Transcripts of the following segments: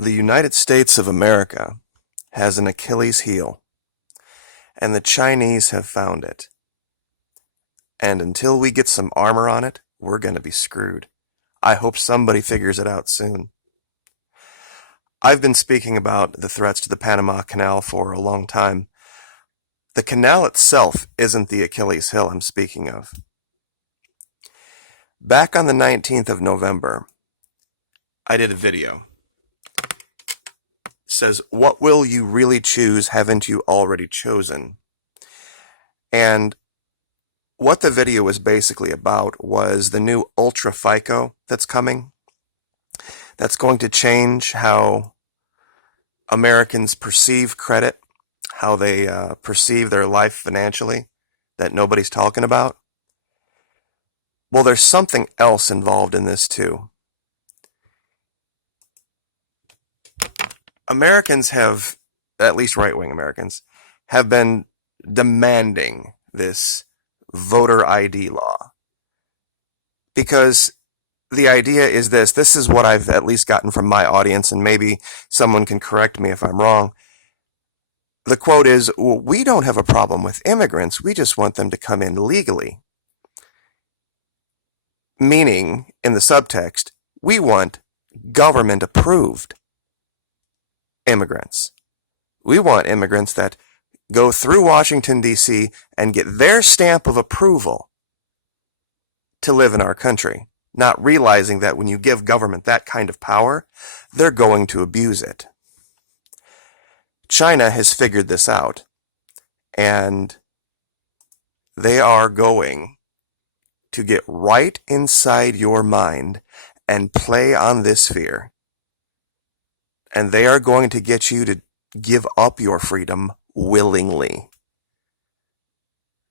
The United States of America has an Achilles heel, and the Chinese have found it. And until we get some armor on it, we're going to be screwed. I hope somebody figures it out soon. I've been speaking about the threats to the Panama Canal for a long time. The canal itself isn't the Achilles heel I'm speaking of. Back on the 19th of November, I did a video. It says, "What will you really choose, haven't you already chosen?" And what the video was basically about was the new Ultra FICO that's coming. That's going to change how Americans perceive credit, how they perceive their life financially, that nobody's talking about. Well, there's something else involved in this too. Americans have, at least right-wing Americans, have been demanding this voter ID law. Because the idea is this is what I've at least gotten from my audience, and maybe someone can correct me if I'm wrong. The quote is, "Well, we don't have a problem with immigrants, we just want them to come in legally." Meaning, in the subtext, we want government-approved immigrants. We want immigrants that go through Washington, D.C. and get their stamp of approval to live in our country, not realizing that when you give government that kind of power, they're going to abuse it. China has figured this out, and they are going to get right inside your mind and play on this fear. And they are going to get you to give up your freedom willingly.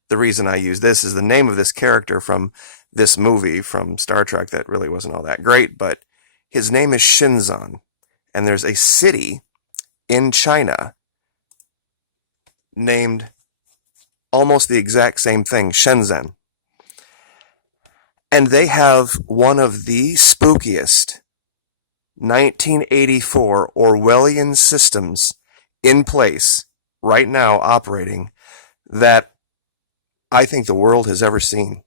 The reason I use this is the name of this character from this movie from Star Trek that really wasn't all that great, but his name is Shenzhen, and there's a city in China named almost the exact same thing, Shenzhen. And they have one of the spookiest 1984 Orwellian systems in place right now operating that I think the world has ever seen.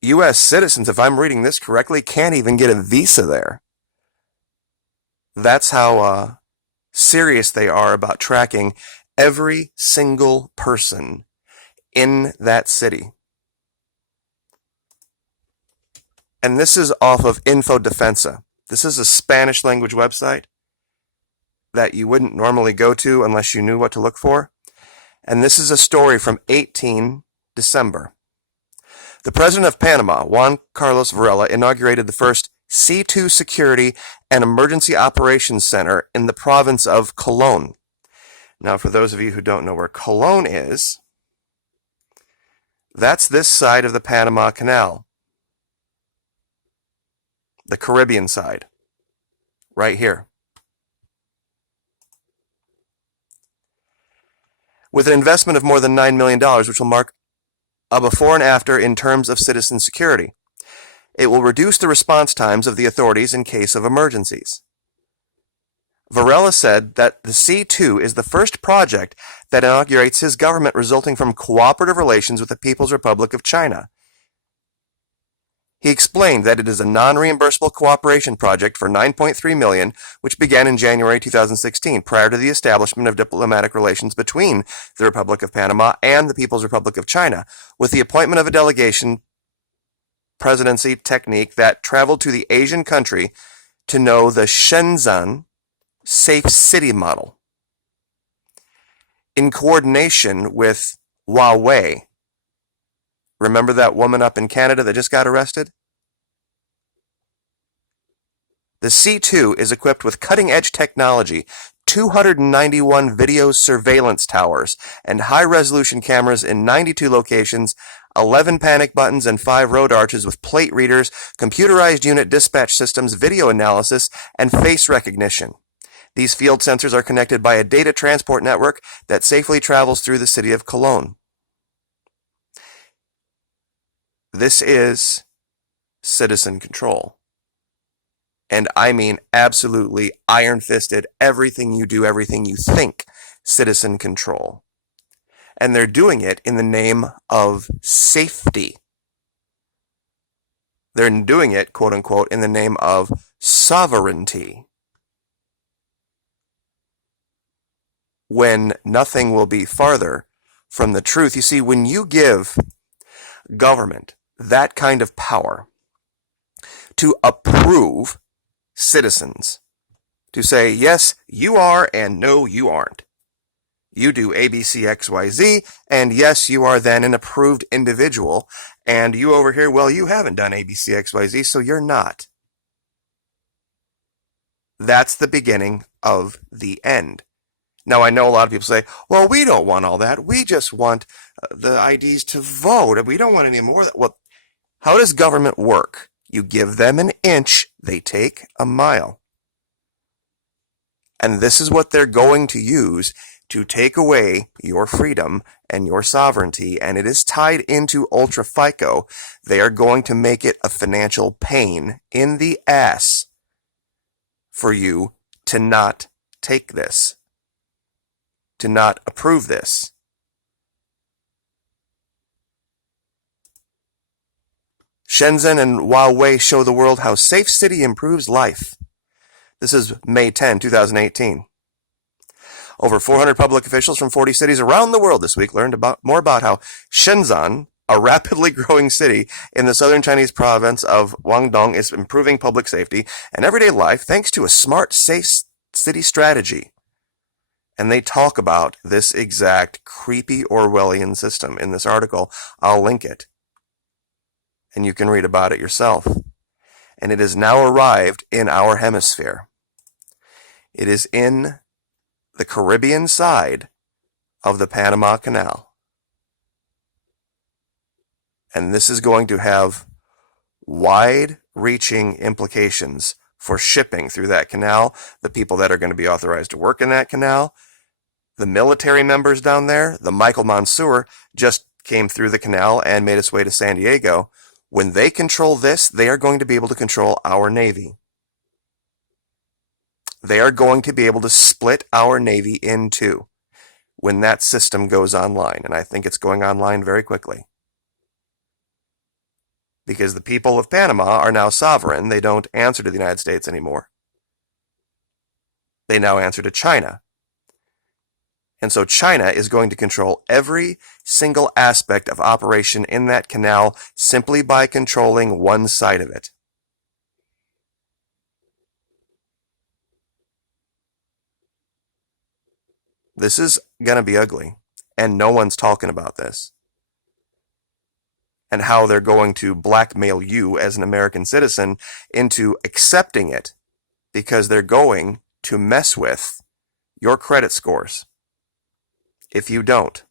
U.S. citizens, if I'm reading this correctly, can't even get a visa there. That's how serious they are about tracking every single person in that city. And this is off of Infodefensa. This is a Spanish language website that you wouldn't normally go to unless you knew what to look for. And this is a story from 18 December. The president of Panama, Juan Carlos Varela, inaugurated the first C2 Security and Emergency Operations Center in the province of Colón. Now, for those of you who don't know where Colón is, that's this side of the Panama Canal. The Caribbean side, right here. With an investment of more than $9 million, which will mark a before and after in terms of citizen security. It will reduce the response times of the authorities in case of emergencies. Varela said that the C2 is the first project that inaugurates his government resulting from cooperative relations with the People's Republic of China. He explained that it is a non-reimbursable cooperation project for $9.3 million, which began in January 2016, prior to the establishment of diplomatic relations between the Republic of Panama and the People's Republic of China, with the appointment of a delegation presidency technique that traveled to the Asian country to know the Shenzhen Safe City model. In coordination with Huawei. Remember that woman up in Canada that just got arrested? The C2 is equipped with cutting-edge technology, 291 video surveillance towers, and high-resolution cameras in 92 locations, 11 panic buttons, and 5 road arches with plate readers, computerized unit dispatch systems, video analysis, and face recognition. These field sensors are connected by a data transport network that safely travels through the city of Colón. This is citizen control. and I mean absolutely iron-fisted, everything you do, everything you think, citizen control. And they're doing it in the name of safety. They're doing it, quote unquote, in the name of sovereignty. When nothing will be farther from the truth. You see, when you give government that kind of power to approve citizens, to say, yes, you are, and no, you aren't. You do A, B, C, X, Y, Z, and yes, you are then an approved individual, and you over here, well, you haven't done A, B, C, X, Y, Z, so you're not. That's the beginning of the end. Now, I know a lot of people say, well, we don't want all that. We just want the IDs to vote. We don't want any more. Well, how does government work? You give them an inch, they take a mile. And this is what they're going to use to take away your freedom and your sovereignty, and it is tied into Ultra FICO. They are going to make it a financial pain in the ass for you to not take this, to not approve this. Shenzhen and Huawei show the world how safe city improves life. This is May 10, 2018. Over 400 public officials from 40 cities around the world this week learned more about how Shenzhen, a rapidly growing city in the southern Chinese province of Guangdong, is improving public safety and everyday life thanks to a smart, safe city strategy. And they talk about this exact creepy Orwellian system in this article. I'll link it. And you can read about it yourself. And it has now arrived in our hemisphere. It is in the Caribbean side of the Panama Canal. And this is going to have wide-reaching implications for shipping through that canal, the people that are going to be authorized to work in that canal, the military members down there. The Michael Mansour just came through the canal and made its way to San Diego. When they control this, they are going to be able to control our Navy. They are going to be able to split our Navy in two when that system goes online. And I think it's going online very quickly. Because the people of Panama are now sovereign. They don't answer to the United States anymore. They now answer to China. And so China is going to control every single aspect of operation in that canal simply by controlling one side of it. This is going to be ugly, and no one's talking about this. And how they're going to blackmail you as an American citizen into accepting it because they're going to mess with your credit scores. If you don't.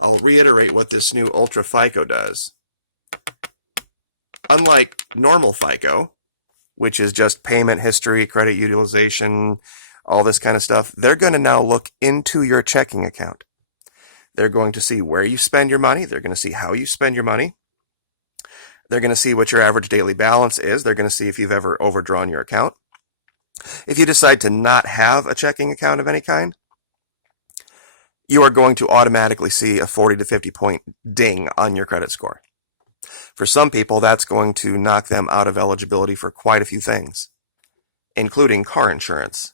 I'll reiterate what this new Ultra FICO does. Unlike normal FICO, which is just payment history, credit utilization, all this kind of stuff, they're going to now look into your checking account. They're going to see where you spend your money. They're going to see how you spend your money. They're going to see what your average daily balance is. They're going to see if you've ever overdrawn your account. If you decide to not have a checking account of any kind, you are going to automatically see a 40 to 50 point ding on your credit score. For some people, that's going to knock them out of eligibility for quite a few things, including car insurance,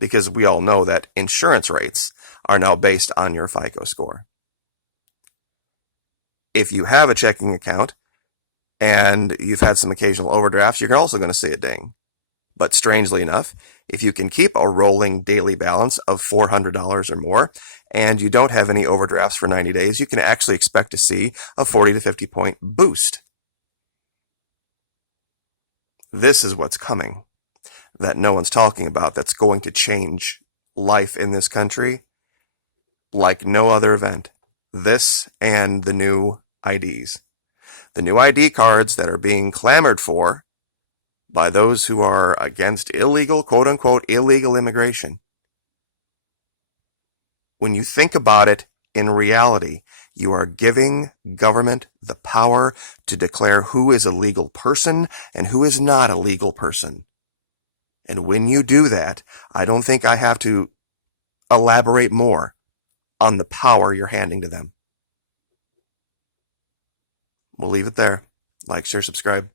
because we all know that insurance rates are now based on your FICO score. If you have a checking account and you've had some occasional overdrafts, you're also going to see a ding. But strangely enough, if you can keep a rolling daily balance of $400 or more, and you don't have any overdrafts for 90 days, you can actually expect to see a 40 to 50 point boost. This is what's coming that no one's talking about, that's going to change life in this country like no other event. This and the new IDs. The new ID cards that are being clamored for by those who are against illegal, quote-unquote, illegal immigration. When you think about it in reality, You are giving government the power to declare who is a legal person and who is not a legal person. And when you do that, I don't think I have to elaborate more on the power you're handing to them. We'll leave it there. Like, share, subscribe.